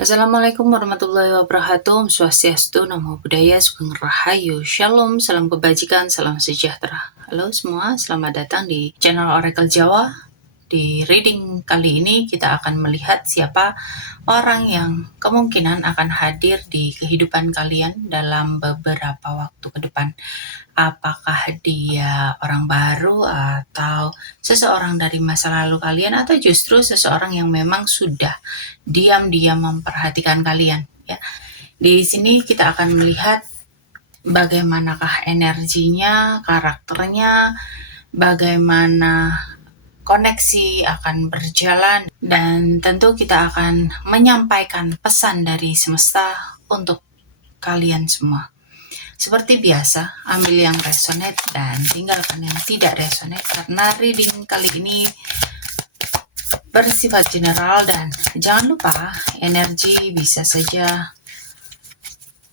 Assalamualaikum warahmatullahi wabarakatuh. Om Swastiastu, Namo Buddhaya, Sugeng Rahayu, Shalom, salam kebajikan, salam sejahtera. Halo semua, selamat datang di channel Oracle Jawa. Di reading kali ini kita akan melihat siapa orang yang kemungkinan akan hadir di kehidupan kalian dalam beberapa waktu ke depan. Apakah dia orang baru atau seseorang dari masa lalu kalian, atau justru seseorang yang memang sudah diam-diam memperhatikan kalian, ya. Di sini kita akan melihat bagaimanakah energinya, karakternya, bagaimana koneksi akan berjalan, dan tentu kita akan menyampaikan pesan dari semesta untuk kalian semua. Seperti biasa, ambil yang resonate dan tinggalkan yang tidak resonate, karena reading kali ini bersifat general dan jangan lupa energi bisa saja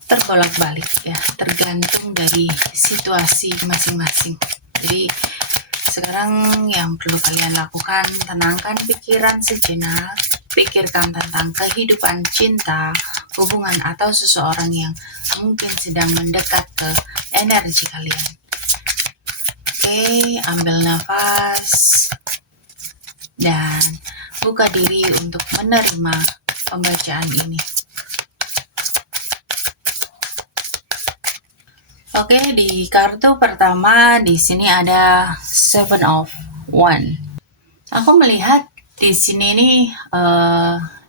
terbolak-balik, ya, tergantung dari situasi masing-masing. Jadi sekarang yang perlu kalian lakukan, tenangkan pikiran sejenak, pikirkan tentang kehidupan, cinta, hubungan, atau seseorang yang mungkin sedang mendekat ke energi kalian. Oke, ambil nafas dan buka diri untuk menerima pembacaan ini. Oke, di kartu pertama di sini ada Seven of Wands. Aku melihat di sini nih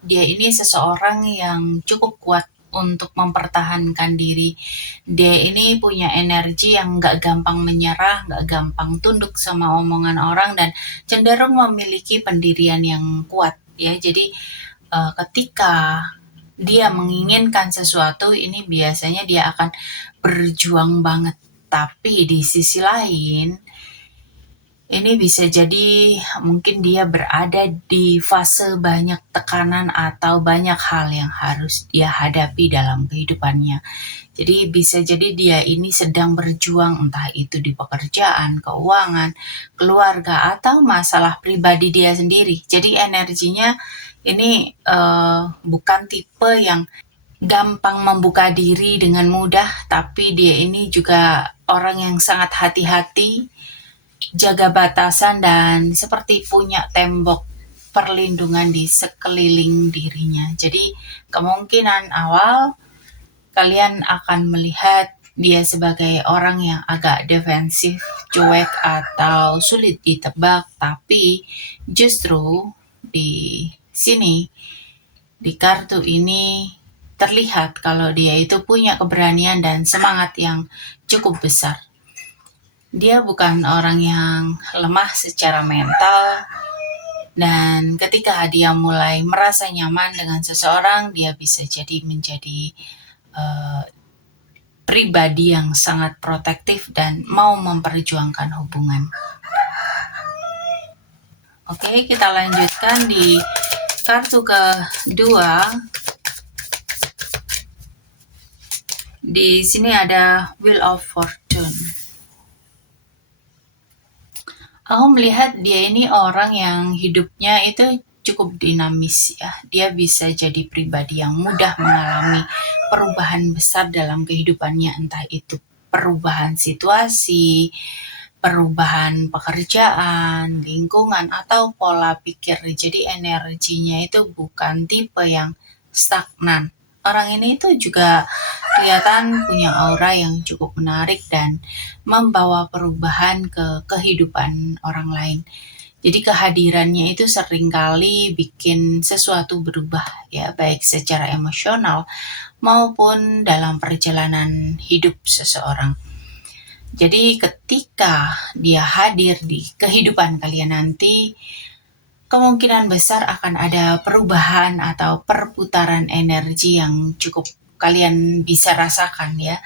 dia ini seseorang yang cukup kuat untuk mempertahankan diri. Dia ini punya energi yang nggak gampang menyerah, nggak gampang tunduk sama omongan orang, dan cenderung memiliki pendirian yang kuat, ya. Jadi ketika dia menginginkan sesuatu, ini biasanya dia akan berjuang banget. Tapi di sisi lain, ini bisa jadi mungkin dia berada di fase banyak tekanan atau banyak hal yang harus dia hadapi dalam kehidupannya. Jadi bisa jadi dia ini sedang berjuang, entah itu di pekerjaan, keuangan, keluarga, atau masalah pribadi dia sendiri. Jadi energinya ini bukan tipe yang gampang membuka diri dengan mudah, tapi dia ini juga orang yang sangat hati-hati, jaga batasan, dan seperti punya tembok perlindungan di sekeliling dirinya. Jadi kemungkinan awal kalian akan melihat dia sebagai orang yang agak defensif, cuek, atau sulit ditebak, tapi justru di sini, di kartu ini terlihat kalau dia itu punya keberanian dan semangat yang cukup besar. Dia bukan orang yang lemah secara mental, dan ketika dia mulai merasa nyaman dengan seseorang, dia bisa jadi menjadi pribadi yang sangat protektif dan mau memperjuangkan hubungan. Oke, kita lanjutkan di kartu kedua. Di sini ada Wheel of Fortune. Aku melihat dia ini orang yang hidupnya itu cukup dinamis, ya. Dia bisa jadi pribadi yang mudah mengalami perubahan besar dalam kehidupannya, entah itu perubahan situasi, perubahan pekerjaan, lingkungan, atau pola pikir. Jadi energinya itu bukan tipe yang stagnan. Orang ini itu juga kelihatan punya aura yang cukup menarik dan membawa perubahan ke kehidupan orang lain. Jadi kehadirannya itu seringkali bikin sesuatu berubah, ya, baik secara emosional maupun dalam perjalanan hidup seseorang. Jadi ketika dia hadir di kehidupan kalian nanti, kemungkinan besar akan ada perubahan atau perputaran energi yang cukup kalian bisa rasakan, ya.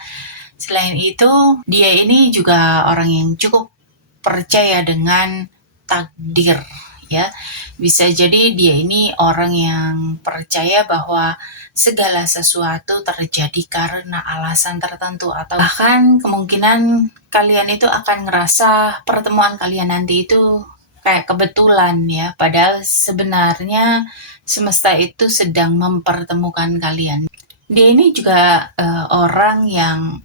Selain itu, dia ini juga orang yang cukup percaya dengan takdir, ya. Bisa jadi dia ini orang yang percaya bahwa segala sesuatu terjadi karena alasan tertentu, atau bahkan kemungkinan kalian itu akan ngerasa pertemuan kalian nanti itu kayak kebetulan ya, padahal sebenarnya semesta itu sedang mempertemukan kalian. Dia ini juga orang yang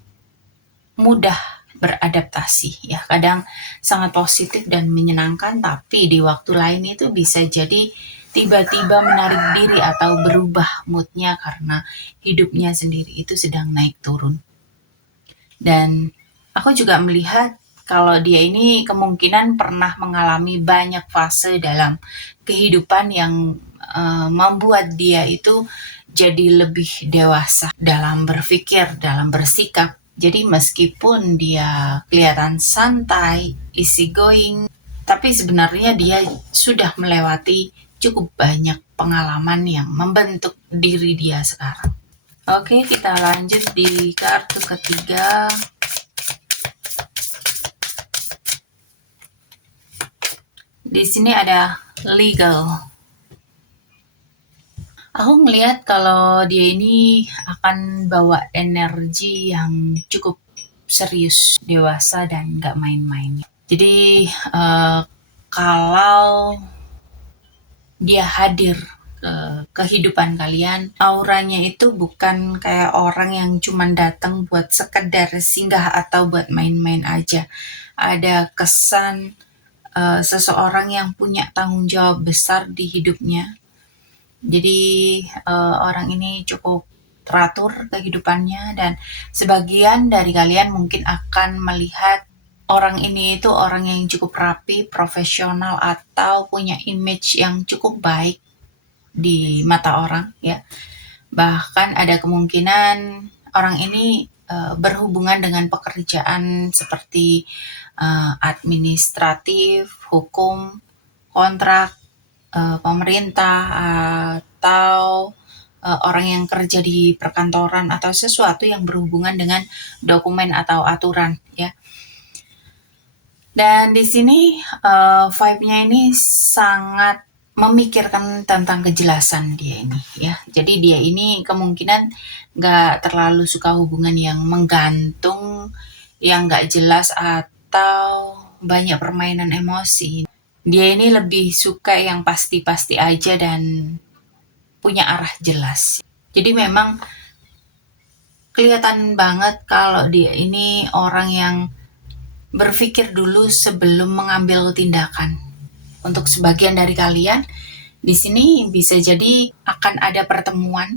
mudah beradaptasi ya, kadang sangat positif dan menyenangkan, tapi di waktu lain itu bisa jadi tiba-tiba menarik diri atau berubah moodnya karena hidupnya sendiri itu sedang naik turun. Dan aku juga melihat kalau dia ini kemungkinan pernah mengalami banyak fase dalam kehidupan yang membuat dia itu jadi lebih dewasa dalam berpikir, dalam bersikap. Jadi meskipun dia kelihatan santai, easy going, tapi sebenarnya dia sudah melewati cukup banyak pengalaman yang membentuk diri dia sekarang. Oke, kita lanjut di kartu ketiga. Di sini ada legal. Aku melihat kalau dia ini akan bawa energi yang cukup serius, dewasa, dan gak main-main. Jadi kalau dia hadir ke kehidupan kalian, auranya itu bukan kayak orang yang cuman datang buat sekedar singgah atau buat main-main aja. Ada kesan seseorang yang punya tanggung jawab besar di hidupnya. Jadi orang ini cukup teratur kehidupannya, dan sebagian dari kalian mungkin akan melihat orang ini itu orang yang cukup rapi, profesional, atau punya image yang cukup baik di mata orang ya. Bahkan ada kemungkinan orang ini berhubungan dengan pekerjaan seperti administratif, hukum, kontrak, pemerintah, atau orang yang kerja di perkantoran, atau sesuatu yang berhubungan dengan dokumen atau aturan ya. Dan di sini vibe-nya ini sangat memikirkan tentang kejelasan dia ini ya. Jadi dia ini kemungkinan gak terlalu suka hubungan yang menggantung, yang gak jelas, atau banyak permainan emosi. Dia ini lebih suka yang pasti-pasti aja dan punya arah jelas. Jadi memang kelihatan banget kalau dia ini orang yang berpikir dulu sebelum mengambil tindakan. Untuk sebagian dari kalian, di sini bisa jadi akan ada pertemuan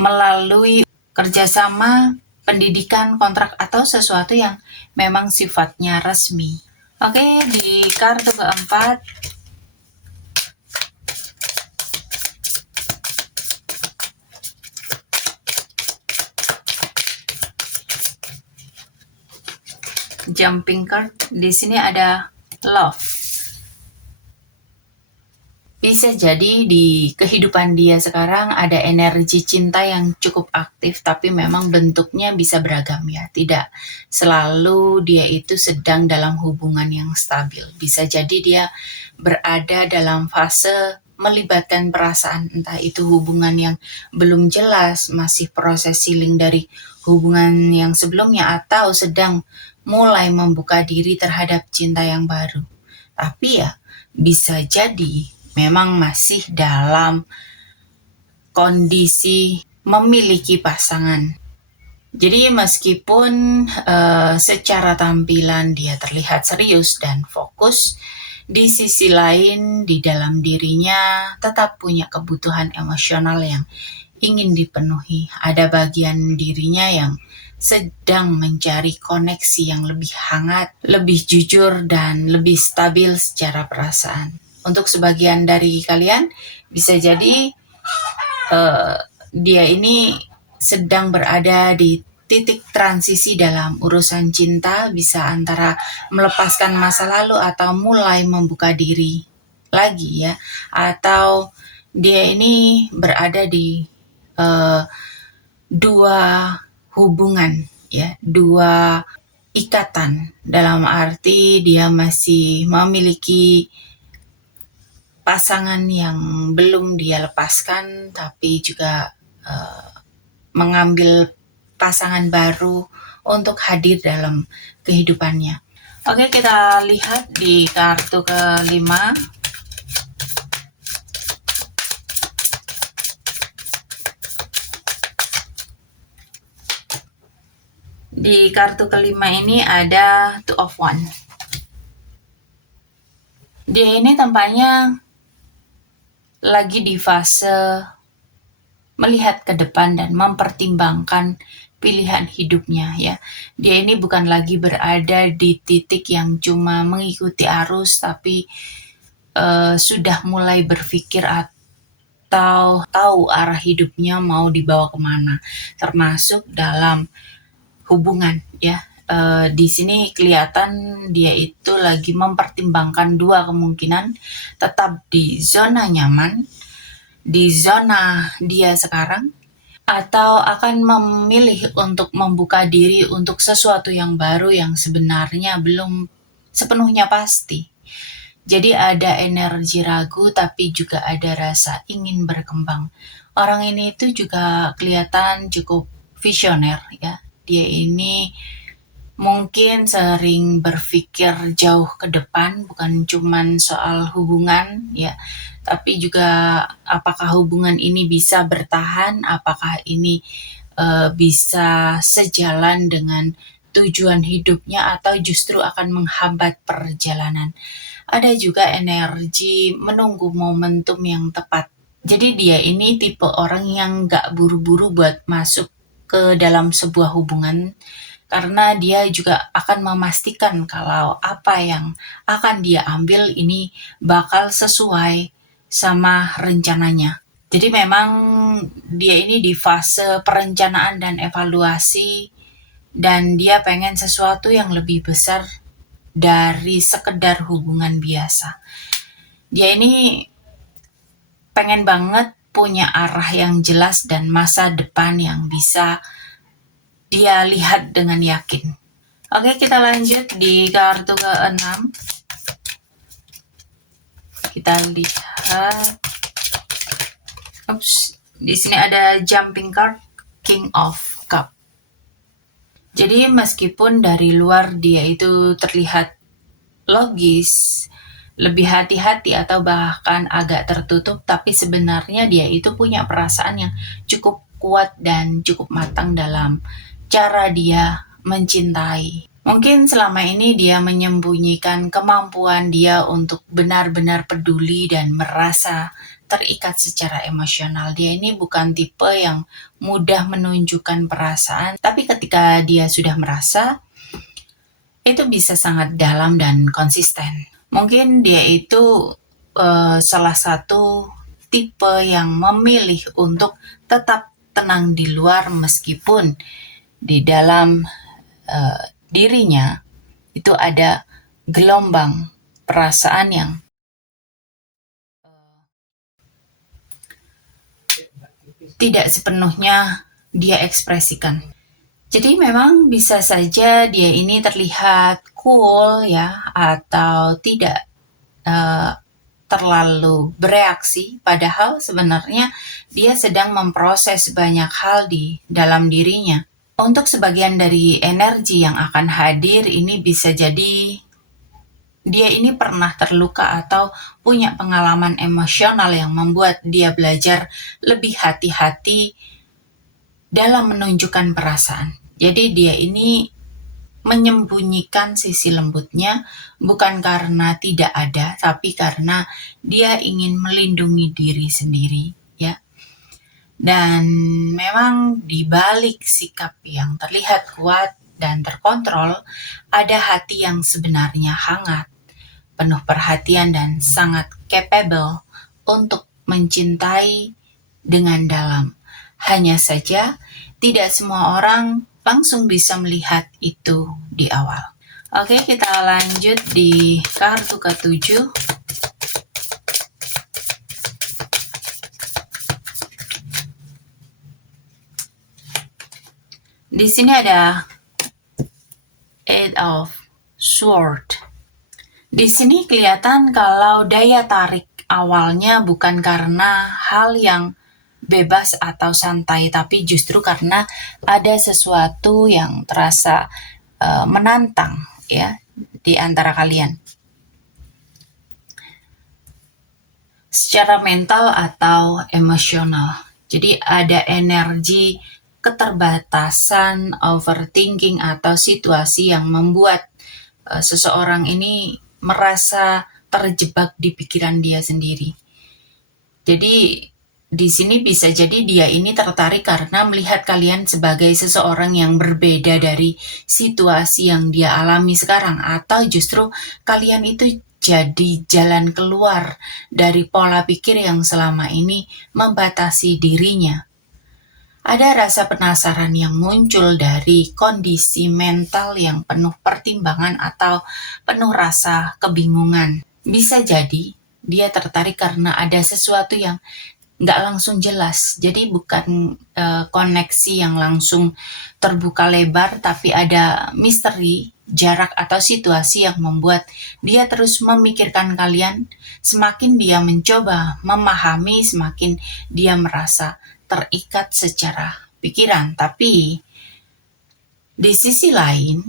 melalui kerjasama, pendidikan, kontrak, atau sesuatu yang memang sifatnya resmi. Oke, di kartu keempat, jumping card. Di sini ada love. Bisa jadi di kehidupan dia sekarang ada energi cinta yang cukup aktif, tapi memang bentuknya bisa beragam ya. Tidak selalu dia itu sedang dalam hubungan yang stabil. Bisa jadi dia berada dalam fase melibatkan perasaan, entah itu hubungan yang belum jelas, masih proses healing dari hubungan yang sebelumnya, atau sedang mulai membuka diri terhadap cinta yang baru. Tapi ya bisa jadi memang masih dalam kondisi memiliki pasangan. Jadi meskipun secara tampilan dia terlihat serius dan fokus, di sisi lain di dalam dirinya tetap punya kebutuhan emosional yang ingin dipenuhi. Ada bagian dirinya yang sedang mencari koneksi yang lebih hangat, lebih jujur, dan lebih stabil secara perasaan. Untuk sebagian dari kalian, bisa jadi dia ini sedang berada di titik transisi dalam urusan cinta, bisa antara melepaskan masa lalu atau mulai membuka diri lagi ya, atau dia ini berada di dua hubungan ya, dua ikatan, dalam arti dia masih memiliki pasangan yang belum dia lepaskan, tapi juga mengambil pasangan baru untuk hadir dalam kehidupannya. Oke, kita lihat di kartu kelima. Di kartu kelima ini ada Two of One. Dia ini tampaknya lagi di fase melihat ke depan dan mempertimbangkan pilihan hidupnya ya. Dia ini bukan lagi berada di titik yang cuma mengikuti arus, tapi sudah mulai berpikir atau tahu arah hidupnya mau dibawa kemana, termasuk dalam hubungan ya. Di sini kelihatan dia itu lagi mempertimbangkan dua kemungkinan, tetap di zona nyaman, di zona dia sekarang, atau akan memilih untuk membuka diri untuk sesuatu yang baru yang sebenarnya belum sepenuhnya pasti. Jadi ada energi ragu tapi juga ada rasa ingin berkembang. Orang ini itu juga kelihatan cukup visioner ya. Dia ini mungkin sering berpikir jauh ke depan, bukan cuman soal hubungan ya, tapi juga apakah hubungan ini bisa bertahan, apakah ini bisa sejalan dengan tujuan hidupnya atau justru akan menghambat perjalanan. Ada juga energi menunggu momentum yang tepat. Jadi dia ini tipe orang yang gak buru-buru buat masuk ke dalam sebuah hubungan, karena dia juga akan memastikan kalau apa yang akan dia ambil ini bakal sesuai sama rencananya. Jadi memang dia ini di fase perencanaan dan evaluasi, dan dia pengen sesuatu yang lebih besar dari sekedar hubungan biasa. Dia ini pengen banget punya arah yang jelas dan masa depan yang bisa dia lihat dengan yakin. Oke, kita lanjut di kartu ke-6. Kita lihat. Di sini ada jumping card, King of Cup. Jadi meskipun dari luar dia itu terlihat logis, lebih hati-hati atau bahkan agak tertutup, tapi sebenarnya dia itu punya perasaan yang cukup kuat dan cukup matang dalam cara dia mencintai. Mungkin selama ini dia menyembunyikan kemampuan dia untuk benar-benar peduli dan merasa terikat secara emosional. Dia ini bukan tipe yang mudah menunjukkan perasaan, tapi ketika dia sudah merasa, itu bisa sangat dalam dan konsisten. Mungkin dia itu salah satu tipe yang memilih untuk tetap tenang di luar meskipun di dalam dirinya itu ada gelombang perasaan yang tidak sepenuhnya dia ekspresikan. Jadi memang bisa saja dia ini terlihat cool ya, atau tidak terlalu bereaksi, padahal sebenarnya dia sedang memproses banyak hal di dalam dirinya. Untuk sebagian dari energi yang akan hadir ini bisa jadi dia ini pernah terluka atau punya pengalaman emosional yang membuat dia belajar lebih hati-hati dalam menunjukkan perasaan. Jadi dia ini menyembunyikan sisi lembutnya bukan karena tidak ada, tapi karena dia ingin melindungi diri sendiri ya. Dan memang di balik sikap yang terlihat kuat dan terkontrol, ada hati yang sebenarnya hangat, penuh perhatian dan sangat capable untuk mencintai dengan dalam. Hanya saja tidak semua orang langsung bisa melihat itu di awal. Oke, kita lanjut di kartu ke-7. Di sini ada Eight of Swords. Di sini kelihatan kalau daya tarik awalnya bukan karena hal yang bebas atau santai, tapi justru karena ada sesuatu yang terasa menantang ya. di antara kalian. Secara mental atau emosional. Jadi ada energi keterbatasan, overthinking atau situasi yang membuat seseorang ini merasa terjebak di pikiran dia sendiri. Jadi di sini bisa jadi dia ini tertarik karena melihat kalian sebagai seseorang yang berbeda dari situasi yang dia alami sekarang, atau justru kalian itu jadi jalan keluar dari pola pikir yang selama ini membatasi dirinya. Ada rasa penasaran yang muncul dari kondisi mental yang penuh pertimbangan atau penuh rasa kebingungan. Bisa jadi dia tertarik karena ada sesuatu yang nggak langsung jelas. Jadi bukan koneksi yang langsung terbuka lebar, tapi ada misteri, jarak atau situasi yang membuat dia terus memikirkan kalian. Semakin dia mencoba memahami, semakin dia merasa terikat secara pikiran. Tapi di sisi lain,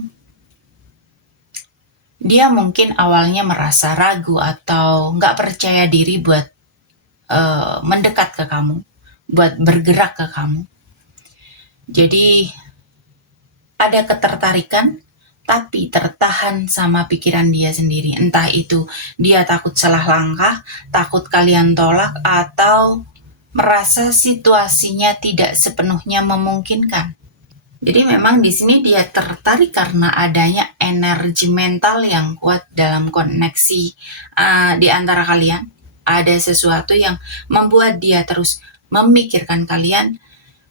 dia mungkin awalnya merasa ragu atau nggak percaya diri buat mendekat ke kamu, buat bergerak ke kamu. Jadi ada ketertarikan, tapi tertahan sama pikiran dia sendiri. Entah itu dia takut salah langkah, takut kalian tolak, atau merasa situasinya tidak sepenuhnya memungkinkan. Jadi memang di sini dia tertarik karena adanya energi mental yang kuat dalam koneksi di antara kalian. Ada sesuatu yang membuat dia terus memikirkan kalian,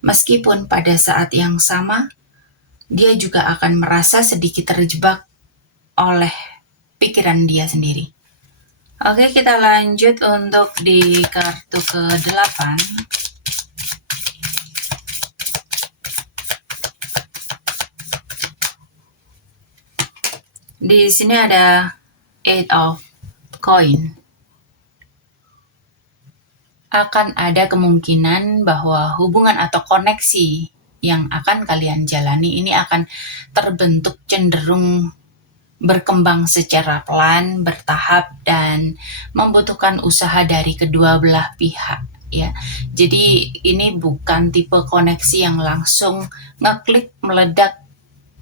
meskipun pada saat yang sama dia juga akan merasa sedikit terjebak oleh pikiran dia sendiri. Oke, kita lanjut untuk di kartu ke-8. Di sini ada 8 of coin. Akan ada kemungkinan bahwa hubungan atau koneksi yang akan kalian jalani ini akan terbentuk cenderung berkembang secara pelan, bertahap, dan membutuhkan usaha dari kedua belah pihak. Ya, jadi ini bukan tipe koneksi yang langsung ngeklik, meledak,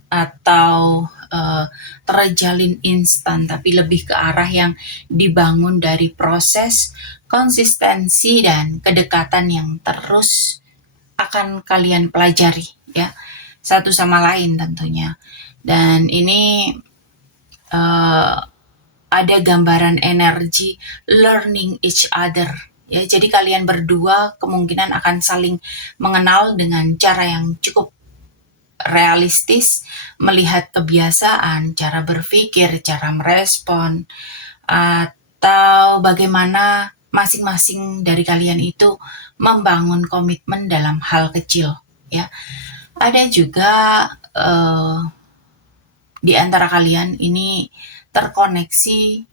atau terjalin instan, tapi lebih ke arah yang dibangun dari proses, konsistensi, dan kedekatan yang terus akan kalian pelajari ya, satu sama lain tentunya. Dan ini ada gambaran energi learning each other ya. Jadi kalian berdua kemungkinan akan saling mengenal dengan cara yang cukup realistis, melihat kebiasaan, cara berpikir, cara merespon, atau bagaimana masing-masing dari kalian itu membangun komitmen dalam hal kecil ya. Ada juga di antara kalian ini terkoneksi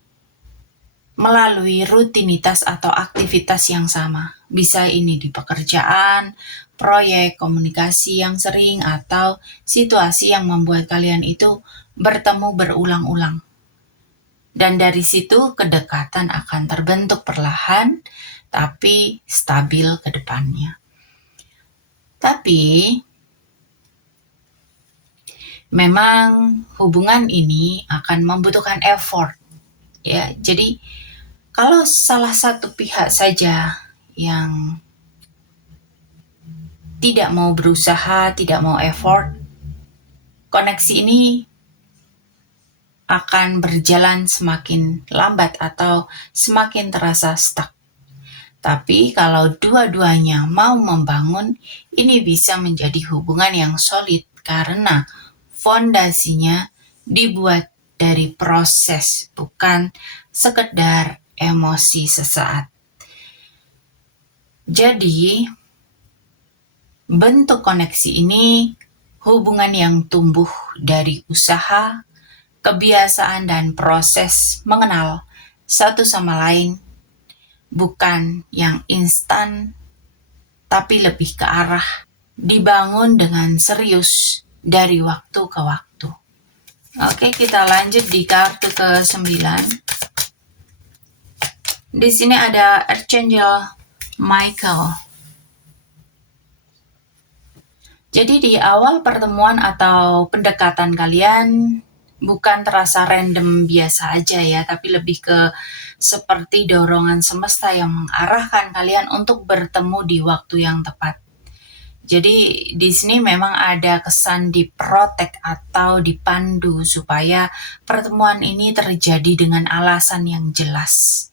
melalui rutinitas atau aktivitas yang sama. Bisa ini di pekerjaan, proyek, komunikasi yang sering, atau situasi yang membuat kalian itu bertemu berulang-ulang. Dan dari situ kedekatan akan terbentuk perlahan, tapi stabil ke depannya. Tapi memang hubungan ini akan membutuhkan effort ya. Jadi kalau salah satu pihak saja yang tidak mau berusaha, tidak mau effort, koneksi ini akan berjalan semakin lambat atau semakin terasa stuck. Tapi kalau dua-duanya mau membangun, ini bisa menjadi hubungan yang solid karena fondasinya dibuat dari proses, bukan sekedar emosi sesaat. Jadi, bentuk koneksi ini hubungan yang tumbuh dari usaha, kebiasaan, dan proses mengenal satu sama lain, bukan yang instan, tapi lebih ke arah dibangun dengan serius dari waktu ke waktu. Oke, kita lanjut di kartu ke-9. Di sini ada Archangel Michael. Jadi di awal pertemuan atau pendekatan kalian bukan terasa random biasa aja ya, tapi lebih ke seperti dorongan semesta yang mengarahkan kalian untuk bertemu di waktu yang tepat. Jadi di sini memang ada kesan diprotek atau dipandu supaya pertemuan ini terjadi dengan alasan yang jelas.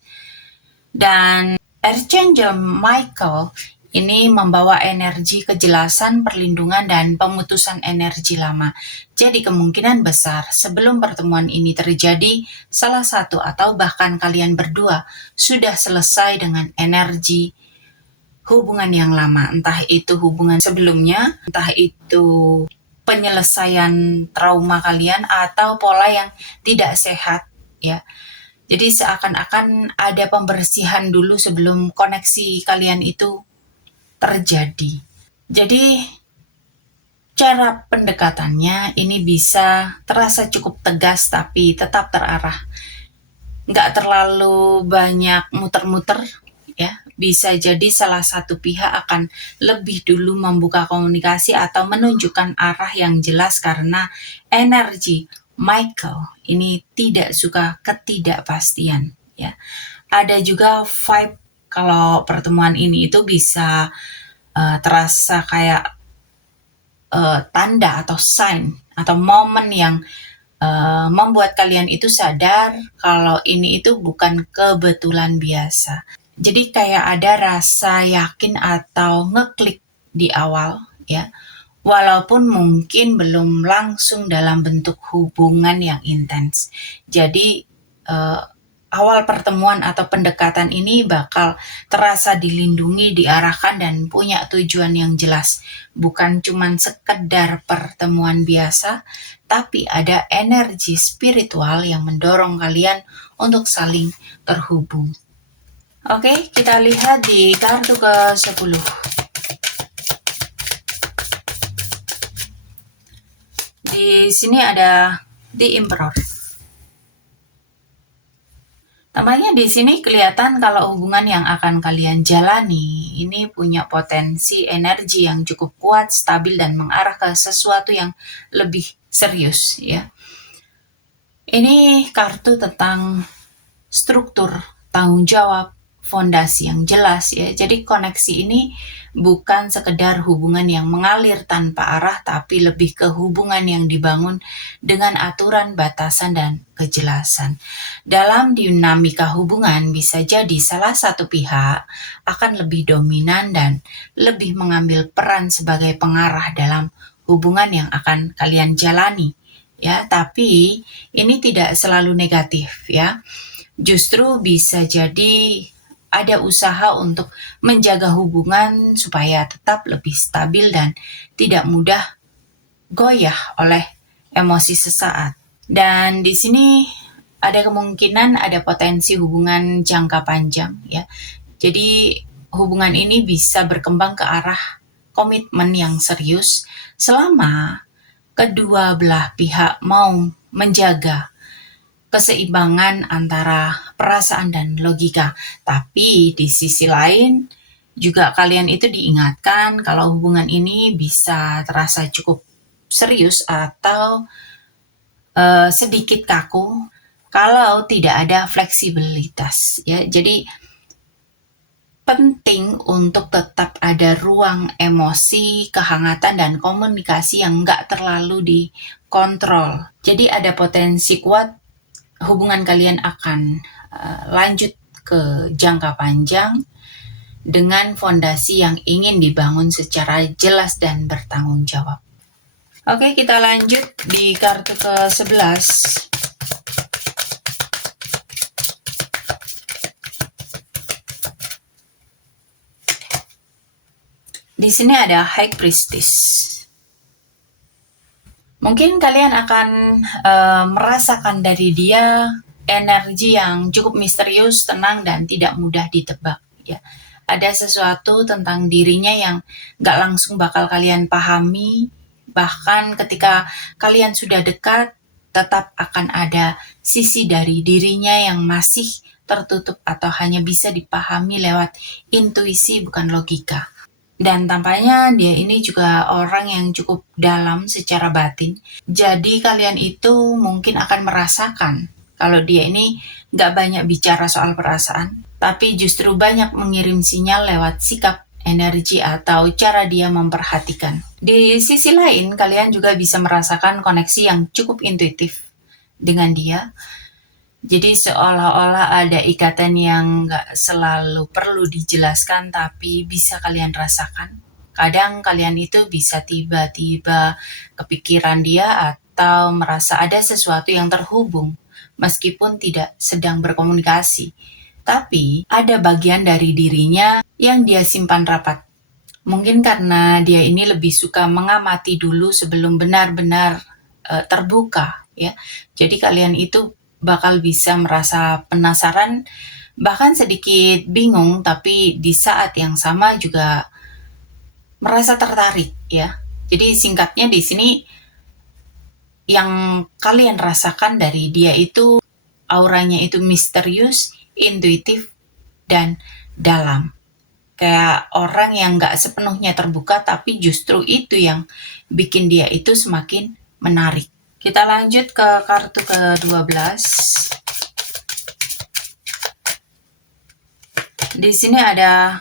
Dan Archangel Michael ini membawa energi kejelasan, perlindungan, dan pemutusan energi lama. Jadi kemungkinan besar sebelum pertemuan ini terjadi, salah satu atau bahkan kalian berdua sudah selesai dengan energi hubungan yang lama. Entah itu hubungan sebelumnya, entah itu penyelesaian trauma kalian, atau pola yang tidak sehat ya. Jadi seakan-akan ada pembersihan dulu sebelum koneksi kalian itu terjadi. Jadi cara pendekatannya ini bisa terasa cukup tegas tapi tetap terarah. Nggak terlalu banyak muter-muter ya. Bisa jadi salah satu pihak akan lebih dulu membuka komunikasi atau menunjukkan arah yang jelas karena energi Michael ini tidak suka ketidakpastian ya. Ada juga vibe kalau pertemuan ini itu bisa terasa kayak tanda atau sign atau momen yang membuat kalian itu sadar kalau ini itu bukan kebetulan biasa. Jadi kayak ada rasa yakin atau ngeklik di awal ya, walaupun mungkin belum langsung dalam bentuk hubungan yang intens. Jadi awal pertemuan atau pendekatan ini bakal terasa dilindungi, diarahkan, dan punya tujuan yang jelas. Bukan cuma sekedar pertemuan biasa, tapi ada energi spiritual yang mendorong kalian untuk saling terhubung. Oke, kita lihat di kartu ke-10. Di sini ada The Emperor. Tampaknya di sini kelihatan kalau hubungan yang akan kalian jalani ini punya potensi energi yang cukup kuat, stabil, dan mengarah ke sesuatu yang lebih serius ya. Ini kartu tentang struktur, tanggung jawab, fondasi yang jelas ya. Jadi koneksi ini bukan sekedar hubungan yang mengalir tanpa arah, tapi lebih ke hubungan yang dibangun dengan aturan, batasan, dan kejelasan. Dalam dinamika hubungan bisa jadi salah satu pihak akan lebih dominan dan lebih mengambil peran sebagai pengarah dalam hubungan yang akan kalian jalani ya, tapi ini tidak selalu negatif ya. Justru bisa jadi ada usaha untuk menjaga hubungan supaya tetap lebih stabil dan tidak mudah goyah oleh emosi sesaat. Dan di sini ada kemungkinan ada potensi hubungan jangka panjang ya. Jadi hubungan ini bisa berkembang ke arah komitmen yang serius selama kedua belah pihak mau menjaga keseimbangan antara perasaan dan logika. Tapi di sisi lain juga kalian itu diingatkan kalau hubungan ini bisa terasa cukup serius atau sedikit kaku kalau tidak ada fleksibilitas ya. Jadi penting untuk tetap ada ruang emosi, kehangatan, dan komunikasi yang nggak terlalu dikontrol. Jadi ada potensi kuat hubungan kalian akan lanjut ke jangka panjang dengan fondasi yang ingin dibangun secara jelas dan bertanggung jawab. Oke, kita lanjut di kartu ke-11. Di sini ada High Priestess. Mungkin kalian akan merasakan dari dia energi yang cukup misterius, tenang, dan tidak mudah ditebak ya. Ada sesuatu tentang dirinya yang gak langsung bakal kalian pahami, bahkan ketika kalian sudah dekat, tetap akan ada sisi dari dirinya yang masih tertutup atau hanya bisa dipahami lewat intuisi bukan logika. Dan tampaknya dia ini juga orang yang cukup dalam secara batin. Jadi kalian itu mungkin akan merasakan kalau dia ini gak banyak bicara soal perasaan, tapi justru banyak mengirim sinyal lewat sikap, energi, atau cara dia memperhatikan. Di sisi lain, kalian juga bisa merasakan koneksi yang cukup intuitif dengan dia. Jadi seolah-olah ada ikatan yang gak selalu perlu dijelaskan, tapi bisa kalian rasakan. Kadang kalian itu bisa tiba-tiba kepikiran dia atau merasa ada sesuatu yang terhubung, meskipun tidak sedang berkomunikasi. Tapi ada bagian dari dirinya yang dia simpan rapat. Mungkin karena dia ini lebih suka mengamati dulu sebelum benar-benar terbuka, ya. Jadi kalian itu bakal bisa merasa penasaran, bahkan sedikit bingung, tapi di saat yang sama juga merasa tertarik, ya. Jadi singkatnya di sini yang kalian rasakan dari dia itu auranya itu misterius, intuitif, dan dalam. Kayak orang yang gak sepenuhnya terbuka, tapi justru itu yang bikin dia itu semakin menarik. Kita lanjut ke kartu ke-12. Di sini ada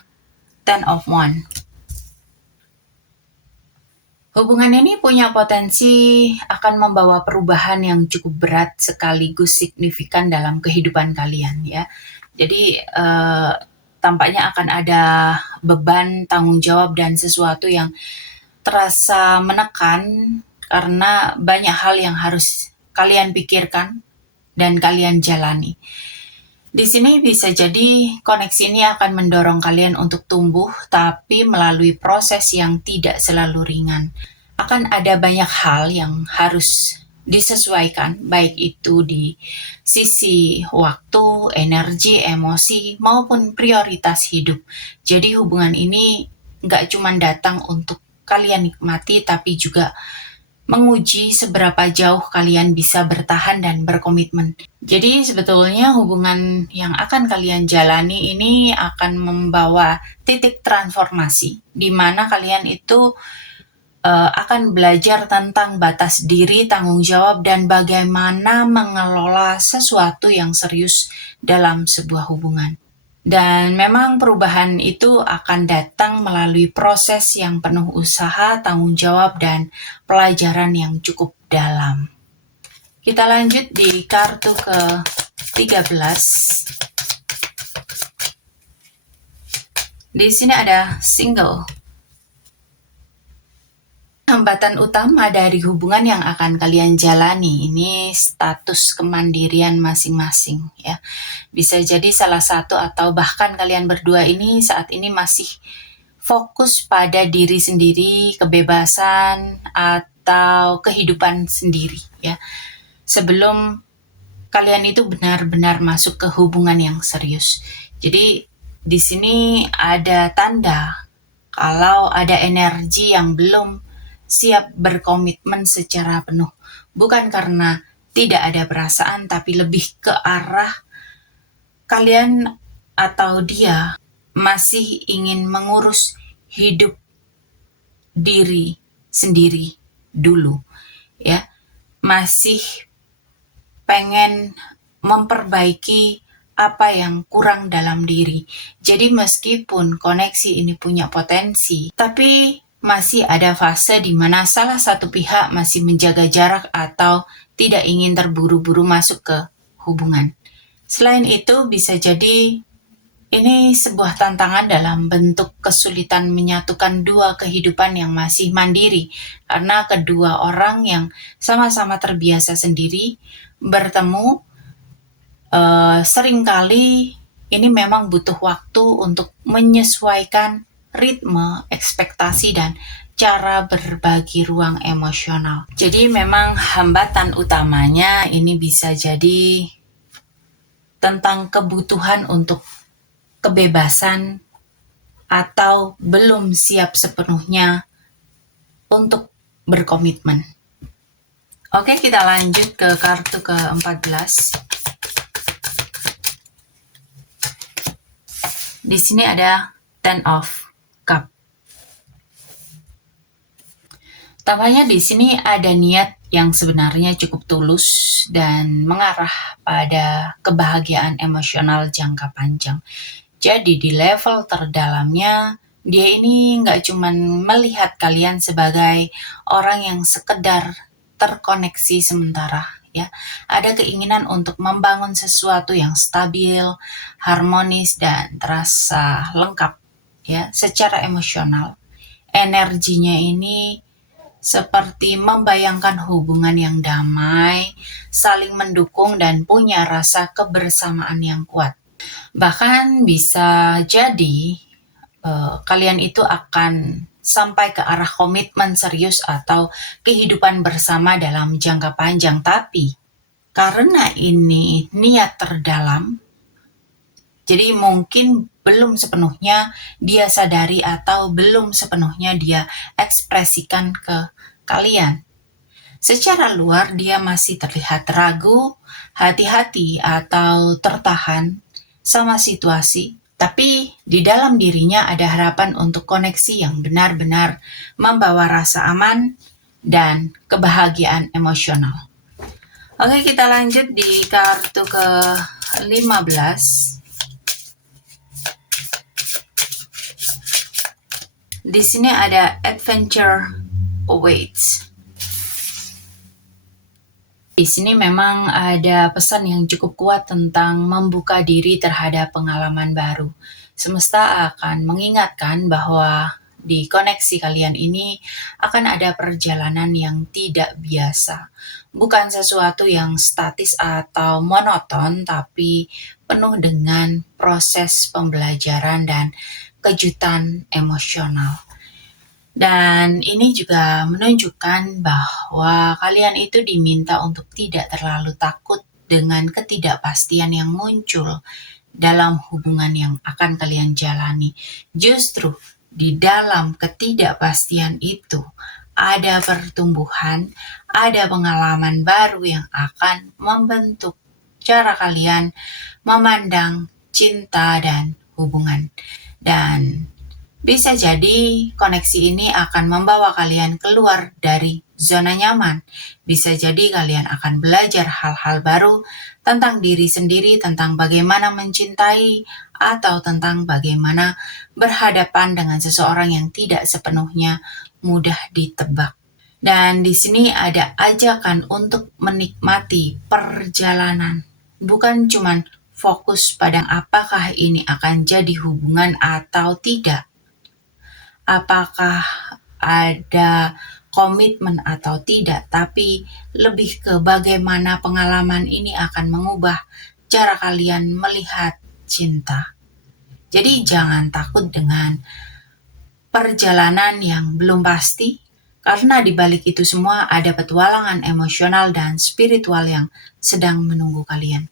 Ten of Wands. Hubungan ini punya potensi akan membawa perubahan yang cukup berat sekaligus signifikan dalam kehidupan kalian, ya. Jadi tampaknya akan ada beban, tanggung jawab, dan sesuatu yang terasa menekan karena banyak hal yang harus kalian pikirkan dan kalian jalani. Di sini bisa jadi koneksi ini akan mendorong kalian untuk tumbuh, tapi melalui proses yang tidak selalu ringan. Akan ada banyak hal yang harus disesuaikan, baik itu di sisi waktu, energi, emosi, maupun prioritas hidup. Jadi hubungan ini nggak cuma datang untuk kalian nikmati, tapi juga menguji seberapa jauh kalian bisa bertahan dan berkomitmen. Jadi sebetulnya hubungan yang akan kalian jalani ini akan membawa titik transformasi, di mana kalian itu akan belajar tentang batas diri, tanggung jawab, dan bagaimana mengelola sesuatu yang serius dalam sebuah hubungan. Dan memang perubahan itu akan datang melalui proses yang penuh usaha, tanggung jawab, dan pelajaran yang cukup dalam. Kita lanjut di kartu ke-13. Di sini ada single. Hambatan utama dari hubungan yang akan kalian jalani ini status kemandirian masing-masing, ya. Bisa jadi salah satu atau bahkan kalian berdua ini saat ini masih fokus pada diri sendiri, kebebasan, atau kehidupan sendiri, ya. Sebelum kalian itu benar-benar masuk ke hubungan yang serius. Jadi di sini ada tanda kalau ada energi yang belum siap berkomitmen secara penuh. Bukan karena tidak ada perasaan, tapi lebih ke arah kalian atau dia masih ingin mengurus hidup diri sendiri dulu, ya. Masih pengen memperbaiki apa yang kurang dalam diri. Jadi meskipun koneksi ini punya potensi, tapi masih ada fase di mana salah satu pihak masih menjaga jarak atau tidak ingin terburu-buru masuk ke hubungan. Selain itu, bisa jadi ini sebuah tantangan dalam bentuk kesulitan menyatukan dua kehidupan yang masih mandiri, karena kedua orang yang sama-sama terbiasa sendiri bertemu seringkali ini memang butuh waktu untuk menyesuaikan ritme, ekspektasi, dan cara berbagi ruang emosional. Jadi memang hambatan utamanya ini bisa jadi tentang kebutuhan untuk kebebasan atau belum siap sepenuhnya untuk berkomitmen. Oke, kita lanjut ke kartu ke-14. Di sini ada Ten of Cup. Tampaknya di sini ada niat yang sebenarnya cukup tulus dan mengarah pada kebahagiaan emosional jangka panjang. Jadi di level terdalamnya, dia ini nggak cuma melihat kalian sebagai orang yang sekedar terkoneksi sementara, ya. Ada keinginan untuk membangun sesuatu yang stabil, harmonis, dan terasa lengkap, ya, secara emosional. Energinya ini seperti membayangkan hubungan yang damai, saling mendukung, dan punya rasa kebersamaan yang kuat. Bahkan bisa jadi kalian itu akan sampai ke arah komitmen serius atau kehidupan bersama dalam jangka panjang. Tapi karena ini niat terdalam, jadi mungkin belum sepenuhnya dia sadari atau belum sepenuhnya dia ekspresikan ke kalian. Secara luar dia masih terlihat ragu, hati-hati, atau tertahan sama situasi. Tapi di dalam dirinya ada harapan untuk koneksi yang benar-benar membawa rasa aman dan kebahagiaan emosional. Oke, kita lanjut di kartu ke-15. Di sini ada Adventure Awaits. Di sini memang ada pesan yang cukup kuat tentang membuka diri terhadap pengalaman baru. Semesta akan mengingatkan bahwa di koneksi kalian ini akan ada perjalanan yang tidak biasa. Bukan sesuatu yang statis atau monoton, tapi penuh dengan proses pembelajaran dan kejutan emosional. Dan ini juga menunjukkan bahwa kalian itu diminta untuk tidak terlalu takut dengan ketidakpastian yang muncul dalam hubungan yang akan kalian jalani. Justru di dalam ketidakpastian itu ada pertumbuhan, ada pengalaman baru yang akan membentuk cara kalian memandang cinta dan hubungan. Dan bisa jadi koneksi ini akan membawa kalian keluar dari zona nyaman. Bisa jadi kalian akan belajar hal-hal baru tentang diri sendiri, tentang bagaimana mencintai, atau tentang bagaimana berhadapan dengan seseorang yang tidak sepenuhnya mudah ditebak. Dan di sini ada ajakan untuk menikmati perjalanan. Bukan cuma fokus pada apakah ini akan jadi hubungan atau tidak. Apakah ada komitmen atau tidak, tapi lebih ke bagaimana pengalaman ini akan mengubah cara kalian melihat cinta. Jadi jangan takut dengan perjalanan yang belum pasti, karena di balik itu semua ada petualangan emosional dan spiritual yang sedang menunggu kalian.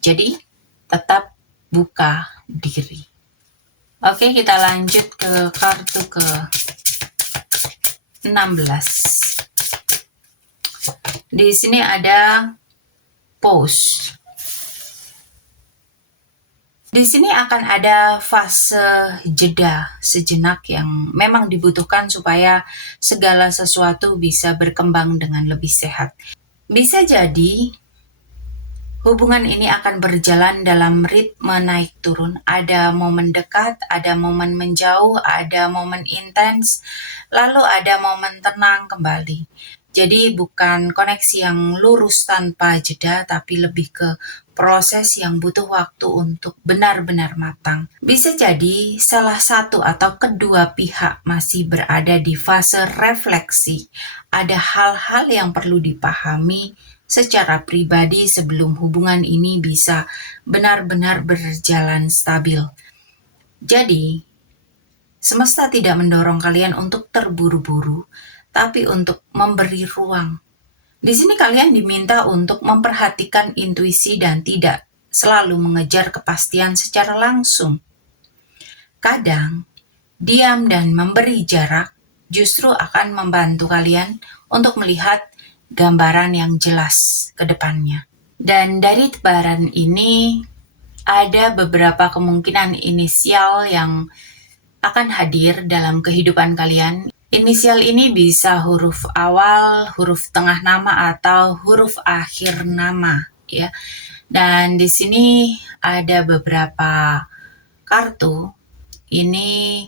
Jadi tetap buka diri. Oke, kita lanjut ke kartu ke-16. Di sini ada pause. Di sini akan ada fase jeda sejenak yang memang dibutuhkan supaya segala sesuatu bisa berkembang dengan lebih sehat. Bisa jadi hubungan ini akan berjalan dalam ritme naik turun. Ada momen dekat, ada momen menjauh, ada momen intens, lalu ada momen tenang kembali. Jadi bukan koneksi yang lurus tanpa jeda, tapi lebih ke proses yang butuh waktu untuk benar-benar matang. Bisa jadi salah satu atau kedua pihak masih berada di fase refleksi. Ada hal-hal yang perlu dipahami secara pribadi sebelum hubungan ini bisa benar-benar berjalan stabil. Jadi, semesta tidak mendorong kalian untuk terburu-buru, tapi untuk memberi ruang. Di sini kalian diminta untuk memperhatikan intuisi dan tidak selalu mengejar kepastian secara langsung. Kadang, diam dan memberi jarak justru akan membantu kalian untuk melihat gambaran yang jelas ke depannya. Dan dari tebaran ini ada beberapa kemungkinan inisial yang akan hadir dalam kehidupan kalian. Inisial ini bisa huruf awal, huruf tengah nama, atau huruf akhir nama, ya. Dan di sini ada beberapa kartu ini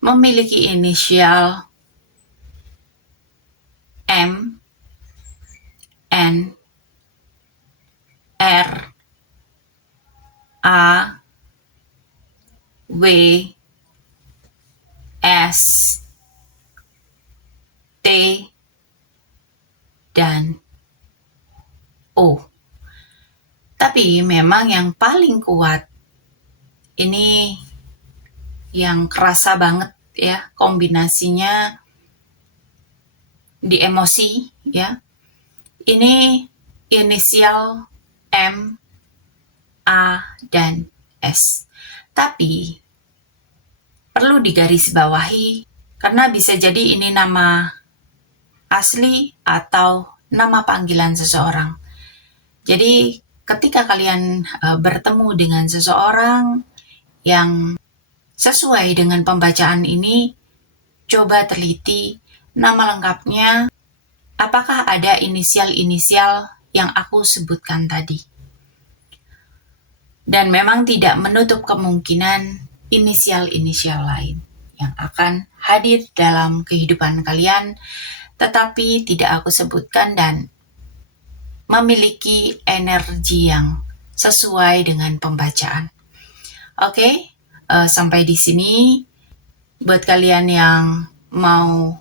memiliki inisial M, N, R, A, W, S, T, dan O. Tapi memang yang paling kuat ini yang kerasa banget ya kombinasinya di emosi ya. Ini inisial M, A, dan S. Tapi perlu digarisbawahi karena bisa jadi ini nama asli atau nama panggilan seseorang. Jadi ketika kalian bertemu dengan seseorang yang sesuai dengan pembacaan ini, coba teliti nama lengkapnya, apakah ada inisial-inisial yang aku sebutkan tadi. Dan memang tidak menutup kemungkinan inisial-inisial lain yang akan hadir dalam kehidupan kalian, tetapi tidak aku sebutkan dan memiliki energi yang sesuai dengan pembacaan. Oke, sampai di sini. Buat kalian yang mau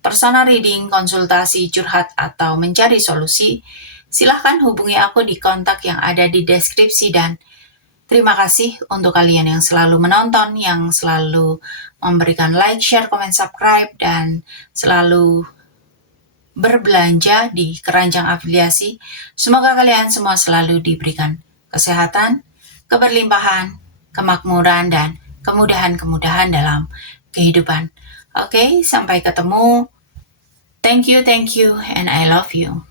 personal reading, konsultasi, curhat, atau mencari solusi, silahkan hubungi aku di kontak yang ada di deskripsi. Dan terima kasih untuk kalian yang selalu menonton, yang selalu memberikan like, share, komen, subscribe, dan selalu berbelanja di keranjang afiliasi. Semoga kalian semua selalu diberikan kesehatan, keberlimpahan, kemakmuran, dan kemudahan-kemudahan dalam kehidupan. Oke, sampai ketemu. Thank you, and I love you.